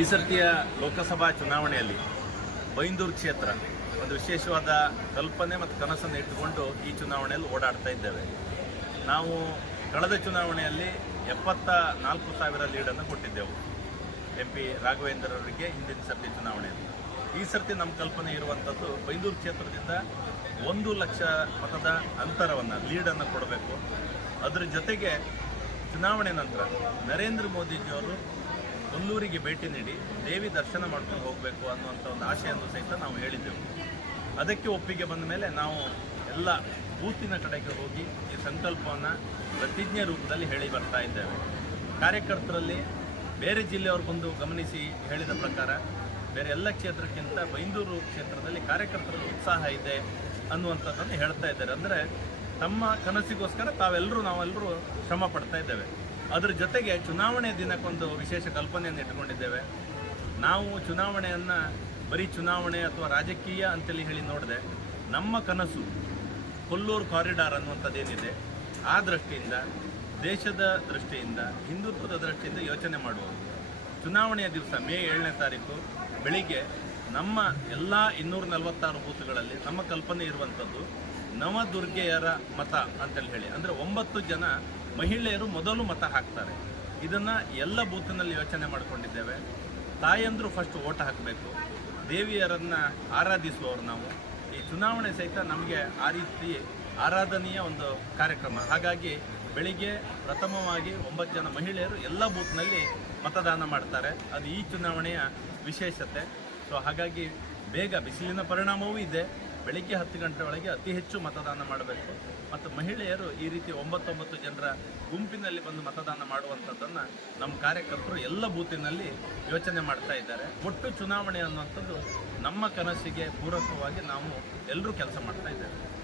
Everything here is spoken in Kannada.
ಈ ಸರ್ತಿಯ ಲೋಕಸಭಾ ಚುನಾವಣೆಯಲ್ಲಿ ಬೈಂದೂರು ಕ್ಷೇತ್ರ ಒಂದು ವಿಶೇಷವಾದ ಕಲ್ಪನೆ ಮತ್ತು ಕನಸನ್ನು ಇಟ್ಟುಕೊಂಡು ಈ ಚುನಾವಣೆಯಲ್ಲಿ ಓಡಾಡ್ತಾ ಇದ್ದೇವೆ. ನಾವು ಕಳೆದ ಚುನಾವಣೆಯಲ್ಲಿ ಎಪ್ಪತ್ತ ನಾಲ್ಕು ಸಾವಿರ ಲೀಡನ್ನು ಕೊಟ್ಟಿದ್ದೆವು. ಎಂ ಪಿ ರಾಘವೇಂದ್ರ ಅವರಿಗೆ ಹಿಂದಿನ ಸರ್ತಿ ಚುನಾವಣೆಯಲ್ಲಿ. ಈ ಸರ್ತಿ ನಮ್ಮ ಕಲ್ಪನೆ ಇರುವಂಥದ್ದು ಬೈಂದೂರು ಕ್ಷೇತ್ರದಿಂದ ಒಂದು ಲಕ್ಷ ಮತದ ಅಂತರವನ್ನು, ಲೀಡನ್ನು ಕೊಡಬೇಕು. ಅದರ ಜೊತೆಗೆ ಚುನಾವಣೆ ನಂತರ ನರೇಂದ್ರ ಮೋದಿಜಿಯವರು ಕೊಲ್ಲೂರಿಗೆ ಭೇಟಿ ನೀಡಿ ದೇವಿ ದರ್ಶನ ಮಾಡ್ಕೊಂಡು ಹೋಗಬೇಕು ಅನ್ನುವಂಥ ಒಂದು ಆಶೆಯನ್ನು ಸಹಿತ ನಾವು ಹೇಳಿದ್ದೆವು. ಅದಕ್ಕೆ ಒಪ್ಪಿಗೆ ಬಂದ ಮೇಲೆ ನಾವು ಎಲ್ಲ ಬೂತಿನ ಕಡೆಗೆ ಹೋಗಿ ಈ ಸಂಕಲ್ಪವನ್ನು ಪ್ರತಿಜ್ಞೆ ರೂಪದಲ್ಲಿ ಹೇಳಿ ಬರ್ತಾ ಇದ್ದೇವೆ. ಕಾರ್ಯಕರ್ತರಲ್ಲಿ ಬೇರೆ ಜಿಲ್ಲೆಯವರು ಬಂದು ಗಮನಿಸಿ ಹೇಳಿದ ಪ್ರಕಾರ ಬೇರೆ ಎಲ್ಲ ಕ್ಷೇತ್ರಕ್ಕಿಂತ ಬೈಂದೂರು ಕ್ಷೇತ್ರದಲ್ಲಿ ಕಾರ್ಯಕರ್ತರಲ್ಲಿ ಉತ್ಸಾಹ ಇದೆ ಅನ್ನುವಂಥದ್ದನ್ನು ಹೇಳ್ತಾ ಇದ್ದಾರೆ. ಅಂದರೆ ತಮ್ಮ ಕನಸಿಗೋಸ್ಕರ ತಾವೆಲ್ಲರೂ ನಾವೆಲ್ಲರೂ ಶ್ರಮ ಪಡ್ತಾ ಇದ್ದೇವೆ. ಅದರ ಜೊತೆಗೆ ಚುನಾವಣೆ ದಿನಕ್ಕೊಂದು ವಿಶೇಷ ಕಲ್ಪನೆಯನ್ನು ಇಟ್ಕೊಂಡಿದ್ದೇವೆ ನಾವು ಚುನಾವಣೆಯನ್ನು ಬರೀ ಚುನಾವಣೆ ಅಥವಾ ರಾಜಕೀಯ ಅಂತೇಳಿ ಹೇಳಿ ನೋಡಿದೆ, ನಮ್ಮ ಕನಸು ಕೊಲ್ಲೂರು ಕಾರಿಡಾರ್ ಅನ್ನುವಂಥದ್ದೇನಿದೆ, ಆ ದೃಷ್ಟಿಯಿಂದ, ದೇಶದ ದೃಷ್ಟಿಯಿಂದ, ಹಿಂದುತ್ವದ ದೃಷ್ಟಿಯಿಂದ ಯೋಚನೆ ಮಾಡುವುದು ಚುನಾವಣೆಯ ದಿವಸ ಮೇ ಏಳನೇ ತಾರೀಕು, ಬೆಳಿಗ್ಗೆ ನಮ್ಮ ಎಲ್ಲ ಇನ್ನೂರ ನಲವತ್ತಾರು ಬೂತ್ಗಳಲ್ಲಿ ನಮ್ಮ ಕಲ್ಪನೆ ಇರುವಂಥದ್ದು ನವದುರ್ಗೆಯರ ಮತ ಅಂತೇಳಿ ಹೇಳಿ. ಅಂದರೆ ಒಂಬತ್ತು ಜನ ಮಹಿಳೆಯರು ಮೊದಲು ಮತ ಹಾಕ್ತಾರೆ. ಇದನ್ನು ಎಲ್ಲ ಬೂತ್ನಲ್ಲಿ ಯೋಚನೆ ಮಾಡಿಕೊಂಡಿದ್ದೇವೆ. ತಾಯಂದರು ಫಸ್ಟ್ ಓಟ್ ಹಾಕಬೇಕು. ದೇವಿಯರನ್ನು ಆರಾಧಿಸುವವರು ನಾವು. ಈ ಚುನಾವಣೆ ಸಹಿತ ನಮಗೆ ಆ ರೀತಿ ಆರಾಧನೆಯ ಒಂದು ಕಾರ್ಯಕ್ರಮ. ಹಾಗಾಗಿ ಬೆಳಿಗ್ಗೆ ಪ್ರಥಮವಾಗಿ ಒಂಬತ್ತು ಜನ ಮಹಿಳೆಯರು ಎಲ್ಲ ಬೂತ್ನಲ್ಲಿ ಮತದಾನ ಮಾಡ್ತಾರೆ. ಅದು ಈ ಚುನಾವಣೆಯ ವಿಶೇಷತೆ. ಸೊ ಹಾಗಾಗಿ ಬೇಗ ಬಿಸಿಲಿನ ಪರಿಣಾಮವೂ ಇದೆ. ಬೆಳಿಗ್ಗೆ ಹತ್ತು ಗಂಟೆ ಒಳಗೆ ಅತಿ ಹೆಚ್ಚು ಮತದಾನ ಮಾಡಬೇಕು. ಮತ್ತು ಮಹಿಳೆಯರು ಈ ರೀತಿ ಒಂಬತ್ತೊಂಬತ್ತು ಜನರ ಗುಂಪಿನಲ್ಲಿ ಬಂದು ಮತದಾನ ಮಾಡುವಂಥದ್ದನ್ನು ನಮ್ಮ ಕಾರ್ಯಕರ್ತರು ಎಲ್ಲ ಬೂತಿನಲ್ಲಿ ಯೋಚನೆ ಮಾಡ್ತಾ ಇದ್ದಾರೆ. ಒಟ್ಟು ಚುನಾವಣೆ ಅನ್ನುವಂಥದ್ದು ನಮ್ಮ ಕನಸಿಗೆ ಪೂರಕವಾಗಿ ನಾವು ಎಲ್ಲರೂ ಕೆಲಸ ಮಾಡ್ತಾ ಇದ್ದೇವೆ.